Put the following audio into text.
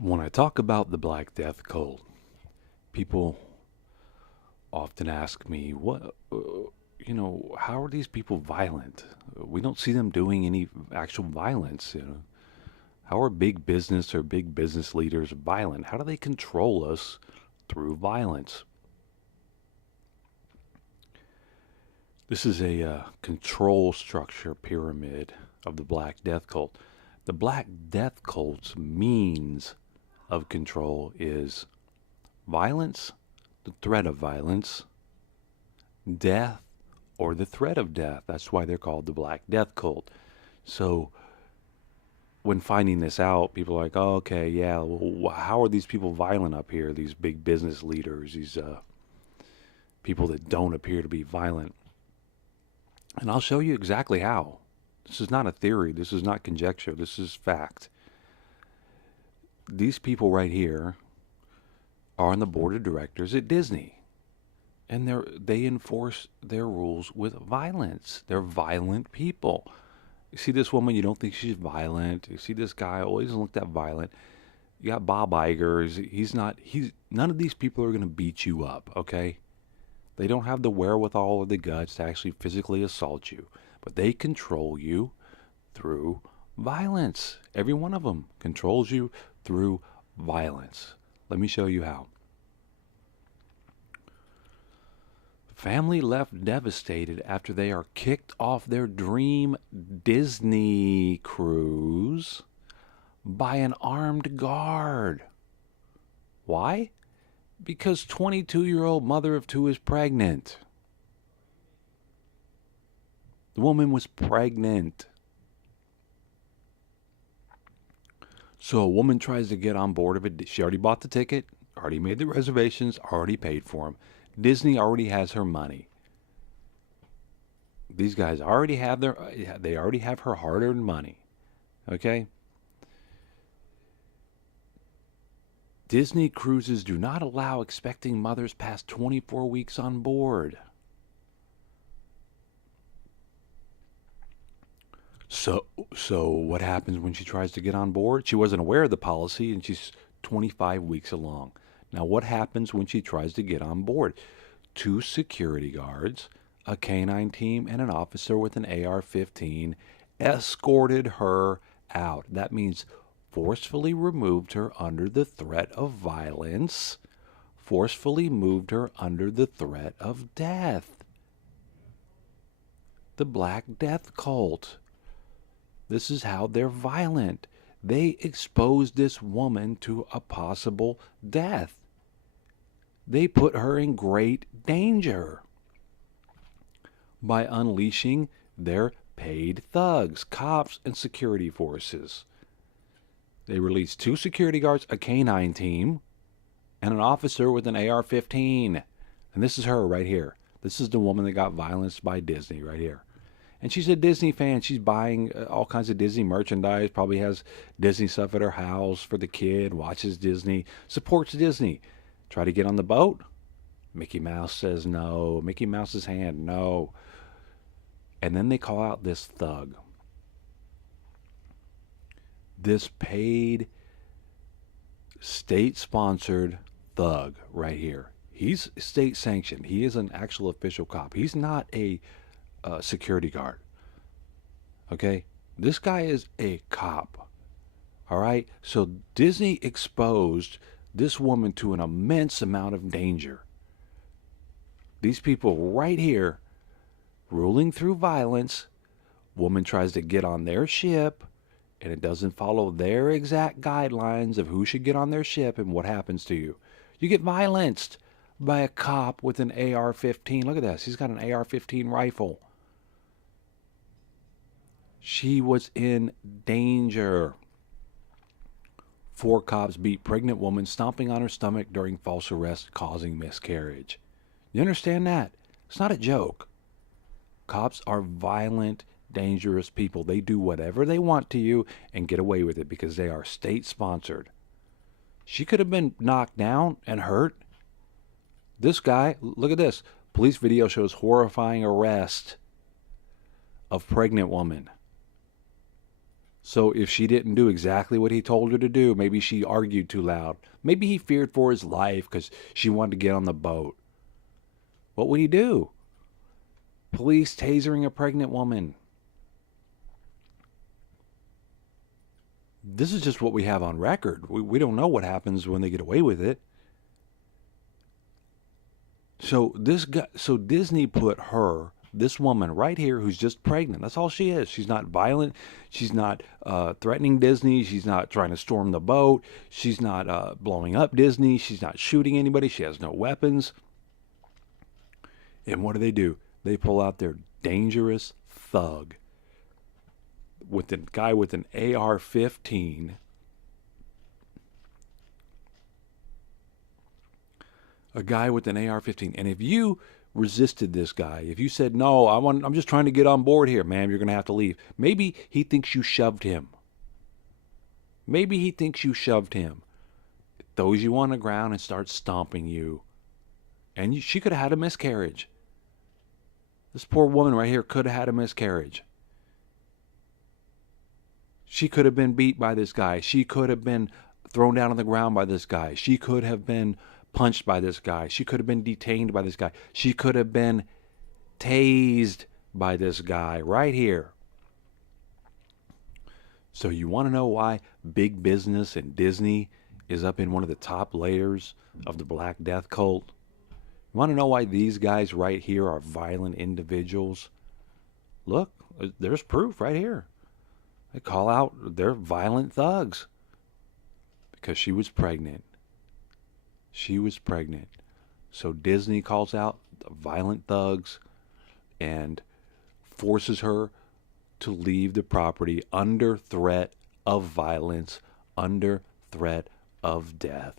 When I talk about the Black Death cult, people often ask me, how are these people violent? We don't see them doing any actual violence. How are big business or big business leaders violent? How do they control us through violence? This is a control structure pyramid of the Black Death cult. The Black Death cult's means of control is violence, the threat of violence, death, or the threat of death. That's why they're called the Black Death Cult. So, when finding this out, people are like, oh, okay, yeah, well, how are these people violent up here? These big business leaders, these people that don't appear to be violent. And I'll show you exactly how. This is not a theory, this is not conjecture, this is fact. These people right here are on the board of directors at Disney. And they enforce their rules with violence. They're violent people. You see this woman, you don't think she's violent. You see this guy, oh, he doesn't look that violent. You got Bob Iger. He's none of these people are going to beat you up, okay? They don't have the wherewithal or the guts to actually physically assault you, but they control you through violence. Every one of them controls you through violence. Let me show you how. Family left devastated after they are kicked off their dream Disney cruise by an armed guard. Why? Because 22-year-old mother of two is pregnant. The woman was pregnant. So a woman tries to get on board of it. She already bought the ticket, already made the reservations, already paid for them. Disney already has her money. These guys already have they already have her hard-earned money. Okay? Disney cruises do not allow expecting mothers past 24 weeks on board. So what happens when she tries to get on board? She wasn't aware of the policy and she's 25 weeks along. Now, what happens when she tries to get on board? Two security guards, a canine team, and an officer with an AR-15 escorted her out. That means forcefully removed her under the threat of violence, forcefully moved her under the threat of death. The Black Death Cult. This is how they're violent. They exposed this woman to a possible death. They put her in great danger by unleashing their paid thugs, cops, and security forces. They released two security guards, a canine team, and an officer with an AR-15. And this is her right here. This is the woman that got violenced by Disney right here. And she's a Disney fan. She's buying all kinds of Disney merchandise, probably has Disney stuff at her house for the kid, watches Disney, supports Disney. Try to get on the boat? Mickey Mouse says no. Mickey Mouse's hand, no. And then they call out this thug. This paid, state-sponsored thug right here. He's state-sanctioned. He is an actual official cop. He's not a security guard. Okay? This guy is a cop. All right? So Disney exposed this woman to an immense amount of danger. These people right here, ruling through violence, woman tries to get on their ship, and it doesn't follow their exact guidelines of who should get on their ship, and what happens to you? You get violenced by a cop with an AR-15. Look at this. He's got an AR-15 rifle. She was in danger. 4 cops beat pregnant woman stomping on her stomach during false arrest causing miscarriage. You understand that? It's not a joke. Cops are violent, dangerous people. They do whatever they want to you and get away with it because they are state-sponsored. She could have been knocked down and hurt. This guy, look at this. Police video shows horrifying arrest of pregnant woman. So if she didn't do exactly what he told her to do, maybe she argued too loud. Maybe he feared for his life because she wanted to get on the boat. What would he do? Police tasering a pregnant woman. This is just what we have on record. We don't know what happens when they get away with it. So this guy, so Disney put her, this woman right here, who's just pregnant. That's all she is. She's not violent. She's not threatening Disney. She's not trying to storm the boat. She's not blowing up Disney. She's not shooting anybody. She has no weapons. And what do? They pull out their dangerous thug with the guy with an AR-15. A guy with an AR-15. And if you resisted this guy, if you said, no, I'm just trying to get on board here, ma'am, you're going to have to leave. Maybe he thinks you shoved him. Maybe he thinks you shoved him. Throws you on the ground and starts stomping you. And she could have had a miscarriage. This poor woman right here could have had a miscarriage. She could have been beat by this guy. She could have been thrown down on the ground by this guy. She could have been punched by this guy. She could have been detained by this guy. She could have been tased by this guy right here. So you want to know why big business and Disney is up in one of the top layers of the Black Death cult? You want to know why these guys right here are violent individuals? Look, there's proof right here. They call out they're violent thugs because she was pregnant. She was pregnant. So Disney calls out the violent thugs and forces her to leave the property under threat of violence, under threat of death.